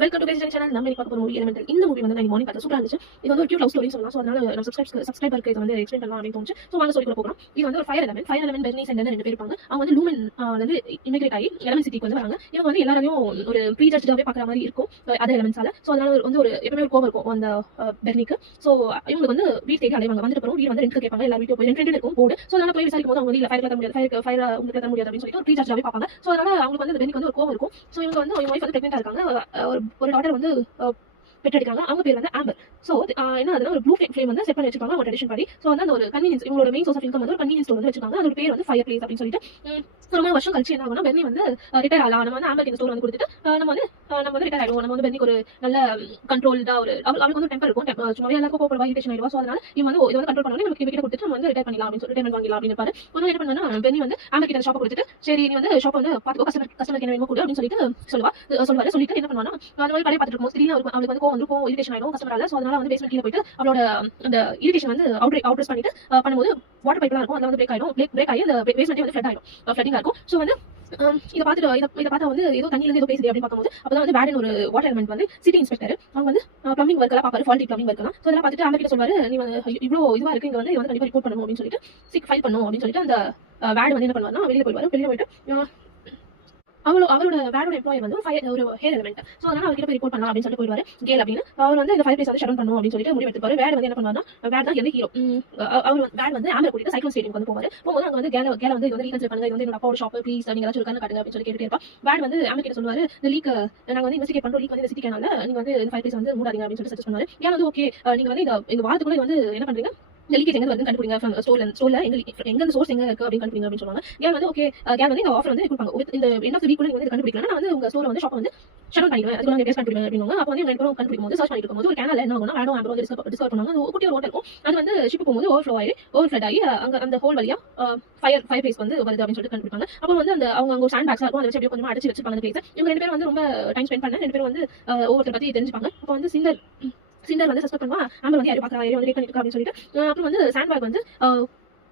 Welcome to base channel. நம்ம பார்க்க போற மூவி எலிமெண்டல். இந்த மூவி வந்து நான் மார்னிங் பார்த்தா சூப்பரா இருந்துச்சு. இது வந்து ஒரு கியூட் லவ் ஸ்டோரி சொல்லலாம். சோ அதனால நம்ம சப்ஸ்கிரைபருக்கு இதை வந்து எக்ஸ்பிளைன் பண்ணலாம் அப்படின்னு தோணுச்சு. சோ வாங்க ஸ்டோரிக்குள்ள போகலாம். இது வந்து ஒரு ஃபயர் எலிமெண்ட் பெர்னி சென்டர் ரெண்டு பேர் இருப்பாங்க. அவங்க வந்து லூமன் வந்து இமிகிரேட் ஆகி எலிமெண்ட் சிட்டிக்கு வந்து வராங்க. இவங்க வந்து எல்லாரையும் ஒரு ப்ரீஜட்ஜாவே பார்க்குற மாதிரி இருக்கும் அதே எலிமெண்ட்ஸால. சோ அதனால வந்து ஒரு எப்பவுமே ஒரு கோவம் இருக்கும் அந்த பெர்னிக்கு. சோ இவங்களுக்கு வந்து வீடு தேடி அலைவாங்க. வந்துட்டு அப்புறம் வீடு வந்து ரெண்டு கேட்பாங்க. எல்லா வீட்டும் போய் ரெண்டு இருக்கும் போர்டு. சோ அதனால போய் விசாரிக்கும் போது அவங்க வீட்டில் ஃபயர் தர முடியாது, ஃபயர் உங்களுக்கு தர முடியாது அப்படின்னு சொல்லிட்டு ஒரு ப்ரீஜட்ஜாவே பார்ப்பாங்க. சோ அதனால அவங்களுக்கு வந்து பெர்னிக்கு வந்து ஒரு கோவம் இருக்கும். சோ இவங்க வந்து அவங்க ஒய்ஃப் வந்து பிரெக்னெண்டா இருக்காங்க. ஒரு டாட்டர் வந்து பெற்றெடுக்காங்க. அவங்க பேர் வந்து ஆம்பர். சோ என்ன அதுனா ஒரு ப்ளூ ஃப்ளேம் வந்து செட் பண்ணி வச்சிருக்காங்க ஒரு ட்ரெடிஷன் படி. சோ வந்து அந்த ஒரு கன்வீனியன்ஸ் இவங்களோட மெயின் சோர்ஸ் ஆஃப் இன்கம் வந்து ஒரு கன்வீனியன்ஸ் ஸ்டோர் வந்து வச்சிருக்காங்க. அதோட பேர் வந்து ஃபயர் பிளேஸ் அப்படின்னு சொல்லிட்டு ரொம்ப வருஷம் கழிச்சு என்ன ஆகும்னா பெர்னி வந்து ரிட்டையர் ஆகலாம். நம்ம வந்து ஆம்பருக்கு இந்த ஸ்டோர் வந்து கொடுத்துட்டு நம்ம வந்து ரிட்டையர் ஆயிடுவோம். நம்ம வந்து பெர்னிக்கு ஒரு நல்ல கண்ட்ரோல்டா ஒரு அவளுக்கு வந்து டெம்பர் இருக்கும். சும்மாவே எல்லாருக்கும் கோபப்படுவா, இரிட்டேஷன் ஆயிடுவா. சோ அதனால இவங்க வந்து இதை வந்து கண்ட்ரோல் பண்ணி நமக்கு கிட்ட கொடுத்துட்டு நம்ம வந்து ரிட்டையர் பண்ணிடலாம் அப்படின்னு சொல்லி ரிட்டையர்மெண்ட் வாங்கலாம் அப்படின்னு இருப்பாரு. ஒரு என்ன பண்ணா பெர்னி வந்து ஆம்பர் கிட்ட ஷாப் கொடுத்துட்டு சரி நீ வந்து ஷாப் வந்து பாத்துக்கோ, கஸ்டமருக்கு என்ன வேணுமோ கொடு அப்படின்னு சொல்லிட்டு சொல்லுவாரு. சொல்லிட்டு என்ன பண்ணுவானா அந்த மாதிரி கடையை பார்த்துட்டு இருக்கும் திடீர்னு அவளுக்கு வந்து கோவம் இரிட்டேஷன் ஆயிடும் கஸ்டமரால. சோ அதனால வந்து பேஸ்மெண்ட் கீழ போயிட்டு அவளோட அந்த இரிட்டேஷன் வந்து அவுட்ரஸ் பண்ணிட்டு பண்ணும்போது வாட்டர் பைப்லாம் இருக்கும். அதெல்லாம் வந்து பிரேக் ஆகி அந்த பேஸ்மெண்ட்டே வந்து ஃப்ளட்டிங்கா இருக்கும். சோ வந்து இதை பார்த்தா வந்து ஏதோ தண்ணியில இருந்து ஏதோ பேசுது அப்படின்னு பார்க்கும்போது அப்பதான் வந்து பேடன் ஒரு வாட்டர் எலிமெண்ட் வந்து சிட்டி இன்ஸ்பெக்டர் அவங்க வந்து பிளம்பிங் ஒர்க் எல்லாம் பாப்பாரு, ஃபால்ட்டி பிளம்பிங் ஒர்க் எல்லாம். சோ அதெல்லாம் பார்த்துட்டு ஆம்பர் கிட்ட சொல்வாரு, நீ வந்து இவ்வளோ இதுவா இருக்கு, இங்க வந்து கண்டிப்பா ரிப்போர்ட் பண்ணணும் அப்படின்னு சொல்லிட்டு ஃபைல் பண்ணும் அப்படின்னு சொல்லிட்டு அந்த வேட் வந்து என்ன பண்ணுவாருன்னா வெளியில போயிட்டு அவரோட வேடோட எம்ப்ளாயர் வந்து ஒரு ஹேர் எலிமெண்ட். சோ அதனால அவர்கிட்ட போய் ரிப்போர்ட் பண்ணலாம் அப்படின்னு சொல்லிட்டு போயிடுவாரு கேல் அப்படின்னு. அவர் வந்து இந்த ஃபயர் பிளேஸ் வந்து ஷட் டவுன் பண்ணணும் அப்படின்னு சொல்லிட்டு முடிவு எடுத்துப்பாரு. வேட் வந்து என்ன பண்ணுவாருன்னா வேட் தான் எந்த ஹீரோ. அவர் வேட் வந்து ஆம்பர் கூட்டிட்டு சைக்கிள் ஸ்டேடியம் வந்து போகும்போது அங்க வந்து கேல வந்து இது வந்து ரீகன்சிடர் பண்ணுங்க, இது வந்து என்னோட அப்பாவோட ஷாப் ப்ளீஸ் நீங்க ஏதாச்சும் இருக்கான்னு காட்டுங்க அப்படின்னு சொல்லி கேட்டுட்டே இருப்பா. வேட் வந்து ஆம்பர் கிட்ட சொல்லுவாரு, இந்த லீக் நாங்க வந்து இன்வெஸ்டிகேட் பண்றோம், லீக் வந்து இந்த சிட்டிக்கானால நீங்க வந்து இந்த ஃபயர் பிளேஸ் வந்து மூடாதீங்க அப்படின்னு சொல்லிட்டு சஜஸ்ட் பண்ணுவாரு. ஏன் வந்து ஓகே நீங்க வந்து இந்த வாரத்துக்குள்ள வந்து என்ன பண்றீங்க, இந்த லீக்கேஜ் எங்க வந்து கண்டுபிடிங்க, ஸ்டோர்ல எங்க சோர்ஸ் எங்க இருக்கு அப்படின்னு கண்டுபிடிங்க அப்படின்னு சொல்லுவாங்க. கேல் வந்து ஓகே கேல் வந்து இந்த ஆஃபர் வந்து கொடுப்பாங்க. இந்த எண்ட் ஆஃப் தி வீக்குள்ள நீங்க வந்து கண்டுபிடிக்கலாம், நான் வந்து உங்க ஸ்டோர்ல வந்து ஷாப் வந்து ஷட் டவுன் பண்ணிடுவேன், அதுக்கு டெஸ்ட் கண்டுபிடிங்க அப்படிங்க. அப்போ வந்து ரெண்டு பேரும் கண்டுபிடிக்கும் போது சர்ச் பண்ணிட்டு இருக்கும்போது ஒரு கேனல்ல என்ன ஆகும்னா வேடும் ஆம்பரும் வந்து டிஸ்கவர் பண்ணுவாங்க. அது குட்டி ஒரு ஹோட்டல் இருக்கும். அது வந்து ஷிப் போகும்போது ஓவர்ஃப்ளட் ஆகி அங்க அந்த ஹோல் வழியா ஃபயர் பிளேஸ் வந்து வருது அப்படின்னு சொல்லிட்டு கண்டுபிடிப்பாங்க. அப்போ வந்து அந்த அவங்க ஒரு சாண்ட் பாக்ஸா இருக்கும், அதை வச்சு கொஞ்சமா அடிச்சு வச்சிருப்பாங்க அந்த பிளேஸ். இவங்க ரெண்டு பேரும் வந்து ரொம்ப டைம் ஸ்பெண்ட் பண்ண ரெண்டு பேரும் வந்து ஒவ்வொருத்தர் பத்தி தெரிஞ்சுப்பாங்க. அப்போ வந்து சிண்டர் வந்து சஸ்பெக்ட் பண்ணுவா ஆம்பர் வந்து யாரும் பாக்குறா, வந்து வெயிட் பண்ணிட்டு இருக்கா அப்படின்னு சொல்லிட்டு. அப்புறம் வந்து சாண்ட் பேக் வந்து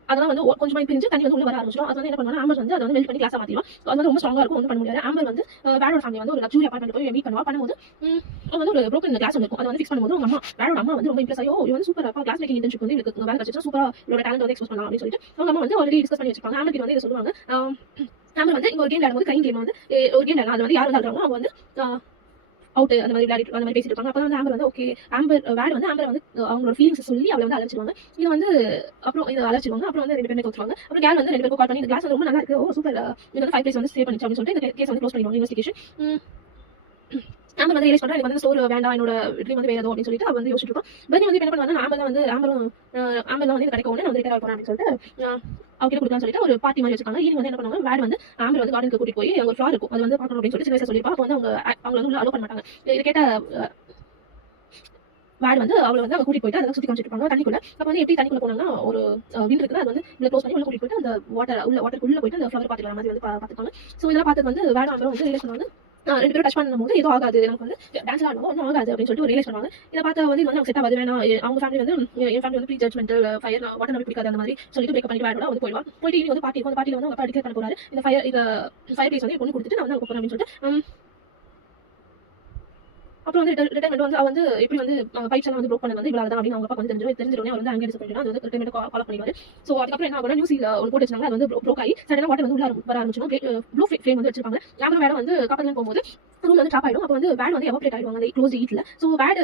அதெல்லாம் வந்து கொஞ்சமா பிரிஞ்சு தண்ணி வந்து உள்ள வர ஆரம்பிச்சிடும். அது வந்து என்ன பண்ணுவாங்க ஆம்பர் வந்து அதை வந்து மெல்ட் பண்ணி கிளாஸா மாத்திடுவா. அது வந்து ரொம்ப ஸ்ட்ராங்கா இருக்கும், ஒன்றும் பண்ண முடியாது. ஆம்பர் வந்து வேடோட ஃபேமிலி வந்து ஒரு லக்ஸுரி அபார்ட்மெண்ட் போய் மீட் பண்ணும்போது அவங்க வந்து ஒரு broken கிளாஸ் இருக்கும். அதை வந்து ஃபிக்ஸ் பண்ணும்போது அவங்க வேடோட அம்மா வந்து ரொம்ப இம்ப்ரெஸ் ஆகி இது வந்து சூப்பரா கிளாஸ் மேக்கிங் இன்டர்ன்ஷிப் வந்து இவளுக்கு வேலை கிடைச்சிச்சு, சூப்பரா இவரோட டேலண்ட் வந்து எக்ஸ்போஸ் பண்ணலாம் அப்படின்னு சொல்லிட்டு அவங்க அம்மா வந்து ஆல்ரெடி டிஸ்கஸ் பண்ணி வச்சிருப்பாங்க. ஆம்பர் வந்து இதை சொல்லுவாங்க. ஆம்பர் வந்து இங்க ஒரு கேம் விளையாடும்போது கைம் கேம் வந்து ஒரு கேம் விளையாடலாம், அது வந்து யார் விளையாடுறாங்க அவங்க வந்து அவுட் அந்த மாதிரி விளையாடிட்டு அந்த மாதிரி பேசிட்டு இருப்பாங்க. அப்போ வந்து ஆம்பர் வந்து ஓகே வேட் வந்து ஆம்பர் வந்து அவங்களோட ஃபீலிங்ஸ் சொல்லி அவளை வந்து அழைச்சிருவாங்க. இது வந்து அப்புறம் இதை அழைச்சிருவாங்க. அப்புறம் வந்து ரெண்டு பேரும் தோற்றுவாங்க. அப்புறம் கேல் வந்து ரெண்டு பேருக்கு கால் பண்ணி இந்த கிளாஸ் வந்து ரொம்ப நல்லா இருக்கு, ஓ சூப்பர், இது வந்து 5 பிளேஸ் வந்து சேவ் பண்ணிச்சு அப்படின்னு சொல்லிட்டு இந்த கேஸ் வந்து க்ளோஸ் பண்ணிடுவாங்க இன்வெஸ்டிகேஷன். ஆம்பர் வந்து ரியலைஸ் பண்றா எனக்கு வந்து ஸ்டோர் வேண்டாம், என்னோட ட்ரீம் வந்து வேற ஏதோ அப்படின்னு சொல்லிட்டு அவ வந்து யோசிச்சுட்டு இருப்பான். பெர்னி வந்து என்ன பண்ணுவாங்க, ஆம்பர் வந்து கிடைக்க உடனே வந்து ரிட்டையர் ஆக போறேன் அப்படின்னு சொல்லிட்டு அவகிட்ட கொடுக்கலாம்னு சொல்லிட்டு ஒரு பார்ட்டி மாதிரி வச்சிருக்காங்க. ஈவினிங் வந்து என்ன பண்ணுவாங்க, வேட் வந்து ஆம்பர் வந்து கார்டனுக்கு கூட்டிட்டு போய் அங்க ஒரு ஃப்ளார் இருக்கும், அது வந்து பார்க்கணும் அப்படின்னு சொல்லிட்டு சின்ன வயசுல சொல்லியிருப்பா. அப்போ வந்து அவங்க வந்து உள்ள அலோ பண்ண மாட்டாங்க. இது கேட்ட வேட் வந்து அவளை வந்து கூட்டிட்டு போயிட்டு அதெல்லாம் சுத்தி காமிச்சிட்டு இருப்பாங்க தண்ணிக்குள்ள. அப்போ வந்து எப்படி தண்ணிக்குள்ள போனாங்கன்னா ஒரு விண்ட் இருக்குது, அது வந்து உள்ள க்ளோஸ் பண்ணி உள்ள கூட்டிட்டு போயிட்டு அந்த வாட்டருக்குள்ள போயிட்டு அந்த ஃப்ளவர் பார்த்துட்டு வர மாதிரி வந்து பார்த்துப்பாங்க. ஸோ இதெல்லாம் பார்த்து வந்து வேட் ஆம்பரும் வந்து ரியலைஸ் பண்ணுவாங்க, ரெண்டு பேரும் டச் பண்ணும்போது ஏதோ ஆகாது, நமக்கு வந்து டான்ஸ் ஆடுவோம் ஒன்றும் ஆகாது அப்படின்னு சொல்லிட்டு ஒரு ரியலைஸ் பண்ணுவாங்க. இதை பார்த்தா வந்து இது வந்து அவங்க செட் ஆகாது, வேணா அவங்க ஃபேமிலி வந்து என் ஃபேமிலி வந்து ப்ரீ ஜட்மெண்டல் ஃபயர் வாட்டர் நம்பி பிடிக்காது அந்த மாதிரி சொல்லிட்டு பிரேக் பண்ணிட்டு வேடோட வந்து போயிடுவான். போயிட்டு இவங்க வந்து பார்ட்டி இருக்கும், அந்த பார்ட்டியில் வந்து அவங்க அப்பா டிக்ளேர் பண்ண போறாரு, இந்த ஃபயர் பிளேஸ் வந்து பொண்ணு கொடுத்துட்டு நான் வந்து அவங்க போறேன் அப்படின்னு சொல்லிட்டு. அப்புறம் வந்து ரிட்டைர்மெண்ட் வந்து வந்து எப்படி வந்து பைப்ஸ் எல்லாம் வந்து ப்ரோக் பண்ணது வந்து இவ்வளவு தான் அப்படின்னு அவங்க அப்பா வந்து தெரிஞ்சிருந்தோம் அவர் வந்து அங்கே பண்ணிட்டு அது வந்து ரிட்டைர்மெண்ட் ஃபாலோ பண்ணிடுவாரு. ஸோ அதுக்கப்புறம் என்ன ஆகும், நியூஸ்ல ஒரு போட்டு வச்சாங்க, அது வந்து ப்ரோக் ஆகி சடனா வாட்டர் வந்து உள்ள வர ஆரம்பிச்சிடும். ப்ளூ ஃப்ளேம் வந்து வச்சிருப்பாங்க. ஆம்பர் வேட வந்து கப்பல்லாம் போகும்போது ரூம் வந்து ட்ராப் ஆயிடும். அப்போ வந்து வேட் வந்து எவாபரேட் ஆயிடுவாங்க அந்த க்ளோஸ் ஹீட்ல. ஸோ வேட்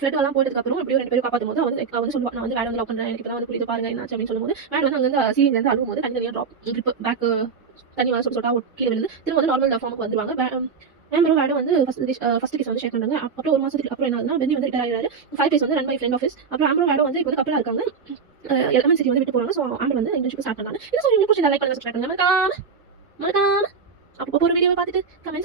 ஃப்ளட் எல்லாம் போயிட்டதுக்கு அப்புறம் எப்படியோ ரெண்டு பேரும் காப்பாற்றும் போது வந்து சொல்லுவாங்க, நான் வந்து வேட வந்து லவ் பண்றேன், எனக்கு இப்பதான் வந்து புரியுது பாருங்க என்னாச்சு அப்படின்னு சொல்லும்போது வேட் வந்து அங்க சீலிங்ல இருந்து அழுவும் போது தனியாக ட்ராப் பேக் தண்ணி வர சொட்டா கீழே விழுந்து திரும்ப வந்து நார்மல் ஃபார்முக்கு வந்துருவாங்க. ஆம்பரும் வேடும் வந்து ஃபர்ஸ்ட் கேஸ் வந்து ஷேர் பண்ணாங்க. அப்புறம் ஒரு மாசத்துக்கு அப்புறம் என்ன ஆகுதுன்னா பெர்னி வந்து ரிட்டையர் ஆயிடுறாரு. 5 டேஸ் வந்து ரன் பை ஃப்ரெண்ட் ஆஃபீஸ். அப்புறம் ஆம்பரும் வேடும் வந்து இப்போ வந்து கப்பலா இருக்காங்க, எலமெண்ட் சிட்டி வந்து விட்டு போறாங்க. ஸோ ஆம்பர் வந்து இன்டர்ன்ஷிப் ஸ்டார்ட் பண்ணாங்க. இது சொல்லி லைக் பண்ணுங்க, சப்ஸ்கிரைப் பண்ணுங்க, மறக்காம அப்போ ஒரு வீடியோவை பார்த்துட்டு கமெண்ட்ஸ்